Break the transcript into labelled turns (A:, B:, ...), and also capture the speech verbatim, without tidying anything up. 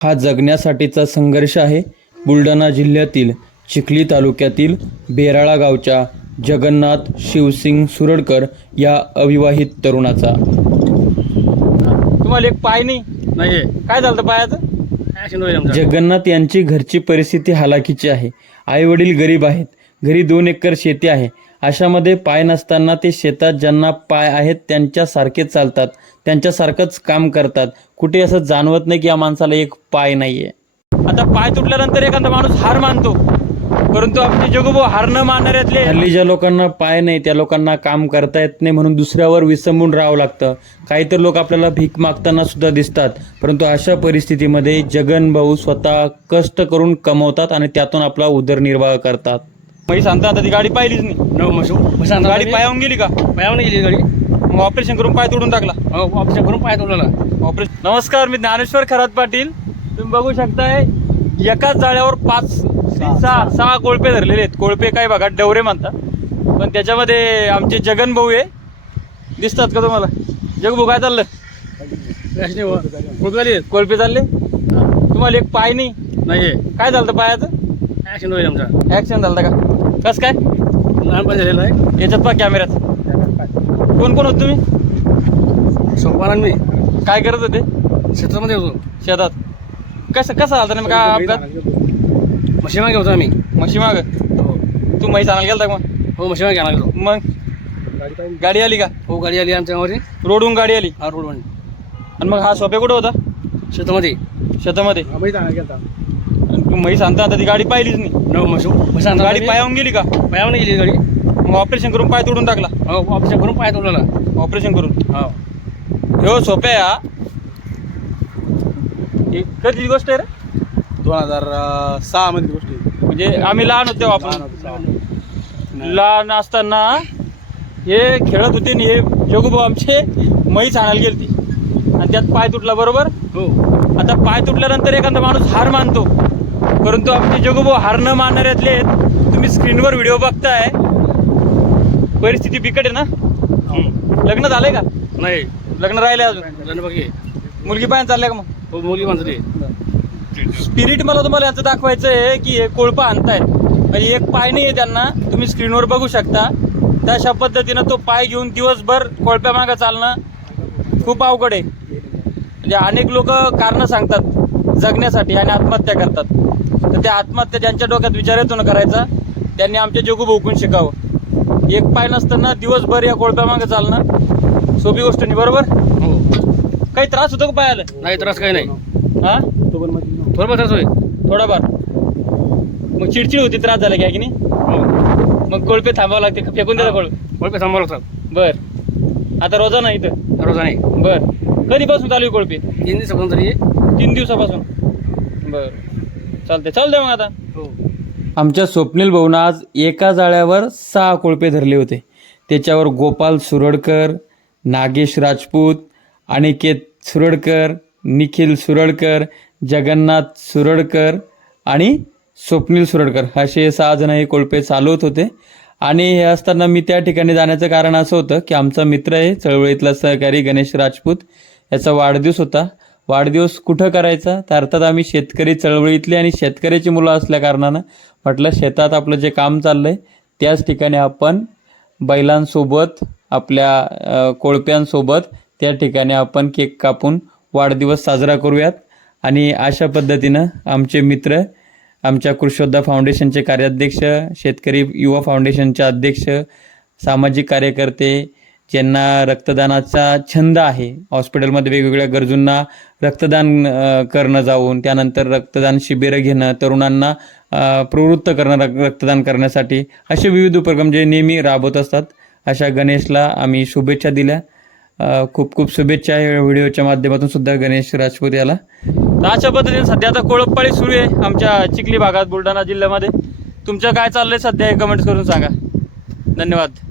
A: हा जगण्यासाठीचा संघर्ष आहे बुलढाणा जिल्ह्यातील चिखली तालुक्यातील बेराळा गावच्या जगन्नाथ शिवसिंग सुरडकर या अविवाहित तरुणाचा।
B: तुम्हाला एक पाय नाही
C: नाही
B: काय झालं पायाचं?
A: जगन्नाथ यांची घरची परिस्थिती हालाकीची आहे। आई वडील गरीब आहेत, घरी दोन एकर शेती आहे। अशामध्ये पाय नसताना ते शेतात ज्यांना पाय आहेत त्यांच्यासारखे चालतात, त्यांच्यासारखंच काम करतात। कुठे असं जाणवत नाही की या माणसाला एक पाय नाहीये।
B: आता पाय तुटल्यानंतर एखादा माणूस हार मानतो, परंतु आपले जगोबा हार न मानणाऱ्यातले
A: हल्ली ज्या लोकांना पाय नाही त्या लोकांना काम करता येत नाही म्हणून दुसऱ्यावर विसंबून राहावं लागतं। काही तर लोक आपल्याला भीक मागताना सुद्धा दिसतात, परंतु अशा परिस्थितीमध्ये जगन भाऊ स्वतः कष्ट करून कमवतात आणि त्यातून आपला उदरनिर्वाह करतात।
B: मी सांगता आता ती गाडी पाहिलीच नाही।
C: नो मशू
B: गाडी पायावून गेली का?
C: पायावून गेली गाडी।
B: मग ऑपरेशन करून पाय तोडून टाकला?
C: हो, ऑपरेशन करून पाय तोडला।
B: ऑपरेशन। नमस्कार, मी ज्ञानेश्वर खरात पाटील। तुम्ही बघू शकताय एकाच जाळ्यावर पाच सहा सहा कोळपे धरलेले आहेत। कोळपे काय बघा डवरे म्हणतात, पण त्याच्यामध्ये आमचे जगन भाऊ आहे, दिसतात का तुम्हाला? जग भाऊ काय चाललं? कोळपे चालले। तुम्हाला एक पाय नाही
C: नाही
B: काय झालं पायाचं?
C: ऍक्सिडेंट होईल आमचा।
B: ऍक्सिडेंट झालं का? कस काय?
C: लहानपणी झालेला आहे।
B: याच्यात पहा कॅमेऱ्यात कोण कोण होत तुम्ही?
C: सोपान मी
B: काय करत होते?
C: शेतामध्ये होतो।
B: शेतात कसं कसं झालं ना? काय अपघात?
C: म्हशी मागे होतो आम्ही।
B: म्हशी माग
C: हो
B: तू म्हैस आणायला गेलता का? मग
C: हो म्हशी मागे आला गेलो।
B: मग गाडी आली का?
C: हो गाडी आली आमच्यामध्ये,
B: रोडहून गाडी आली।
C: हा रोड
B: आणि मग हा सोप्या कुठं होता?
C: शेतामध्ये
B: शेतामध्ये। आणि तू म्हैस आणता आता ती गाडी पाहिलीच नाही।
C: नो मशू
B: गाडी पायावून गेली का?
C: पायावून गेली गाडी।
B: मग ऑपरेशन करून पाय तोडून टाकला?
C: हो, ऑपरेशन करून पाय तोडला।
B: ऑपरेशन करून
C: हो
B: हो सोप्या या कधीची गोष्ट आहे रे?
C: दोन हजार सहा मध्ये गोष्टी।
B: म्हणजे आम्ही लहान होतो तेव्हा, आपण लहान असताना हे खेळत होते आणि हे जगूभाऊ आमचे म्हैस आणायला गेलती आणि त्यात पाय तुटला, बरोबर?
C: हो।
B: आता पाय तुटल्यानंतर एखादा माणूस हार मानतो, परंतु आमचे जगूभाऊ हार न मानणाऱ्यातले आहेत। तुम्ही स्क्रीनवर व्हिडिओ बघताय, परिस्थिती बिकट आहे ना? लग्न झालंय का?
C: नाही
B: लग्न राहिले अजून?
C: लग्न बाकी।
B: मुलगी पाय चालल्या का? मग
C: हो मुलगी माणसं।
B: स्पिरिट मला तुम्हाला यांचं दाखवायचं आहे की हे कोळपा आणतायत, म्हणजे एक पाय नाही आहे त्यांना, तुम्ही स्क्रीनवर बघू शकता। तशा पद्धतीनं तो पाय घेऊन दिवसभर कोळप्या मागं चालणं खूप अवघड आहे। म्हणजे अनेक लोक कारणं सांगतात जगण्यासाठी आणि आत्महत्या करतात, तर त्या आत्महत्या ज्यांच्या डोक्यात विचार येतो ना करायचा, त्यांनी आमच्या जगू भाऊकून शिकावं। एक पाय नसताना दिवसभर या कोळप्या मागं चालणं सोपी गोष्ट नाही, बरोबर?
C: हो।
B: काही त्रास होतो का पायाला?
C: नाही त्रास काही नाही।
B: हा
C: थोडा त्रास होईल
B: थोडाफार। मग चिडचिड होती, त्रास झाला की नाही?
C: हो।
B: मग कोळपे थांबावं लागते, फेकून द्यायला कोळ?
C: कोळपे थांबावं लागतात।
B: बर, आता रोजाना इथं?
C: रोजा नाही।
B: बर, कधीपासून चालू आहे कोळपे?
C: तीन दिवसापासून तरी।
B: तीन दिवसापासून। बर, चालते चालते मग आता।
C: हो।
A: आमच्या स्वप्नील भाऊनं आज एका जाळ्यावर सहा कोळपे धरले होते। त्याच्यावर गोपाल सुरडकर, नागेश राजपूत, अनिकेत सुरडकर, निखिल सुरडकर, जगन्नाथ सुरडकर आणि स्वप्नील सुरडकर असे सहा जण हे कोळपे चालवत होते। आणि हे असताना मी त्या ठिकाणी जाण्याचं कारण असं होतं की आमचा मित्र आहे चळवळीतला सहकारी गणेश राजपूत, याचा वाढदिवस होता। वाढदिवस कुठं करायचा, तर अर्थात आम्ही शेतकरी चळवळीतले आणि शेतकऱ्याची मुलं असल्या कारणानं म्हटलं शेतात आपलं जे काम चाललं आहे त्याच ठिकाणी आपण बैलांसोबत आपल्या कोळप्यांसोबत त्या ठिकाणी आपण केक कापून वाढदिवस साजरा करूयात। आणि अशा पद्धतीनं आमचे मित्र, आमच्या कृषोद्धा फाउंडेशनचे कार्याध्यक्ष, शेतकरी युवा फाउंडेशनचे अध्यक्ष, सामाजिक कार्यकर्ते, ज्यांना रक्तदानाचा छंद आहे, हॉस्पिटलमध्ये वेगवेगळ्या गरजूंना रक्तदान करणं जाऊन त्यानंतर रक्तदान शिबिरं घेणं, तरुणांना प्रवृत्त करणं रक्तदान करण्यासाठी, असे विविध उपक्रम जे नेहमी राबवत असतात, अशा गणेशला आम्ही शुभेच्छा दिल्या। खूप खूप शुभेच्छा आहे व्हिडिओच्या माध्यमातून सुद्धा गणेश राजपूत याला।
B: अशा पद्धतीने सध्या आता कोळपपाळी सुरू आहे आमच्या चिखली भागात बुलढाणा जिल्ह्यामध्ये। तुमचं काय चाललंय सध्या हे कमेंट्स करून सांगा। धन्यवाद।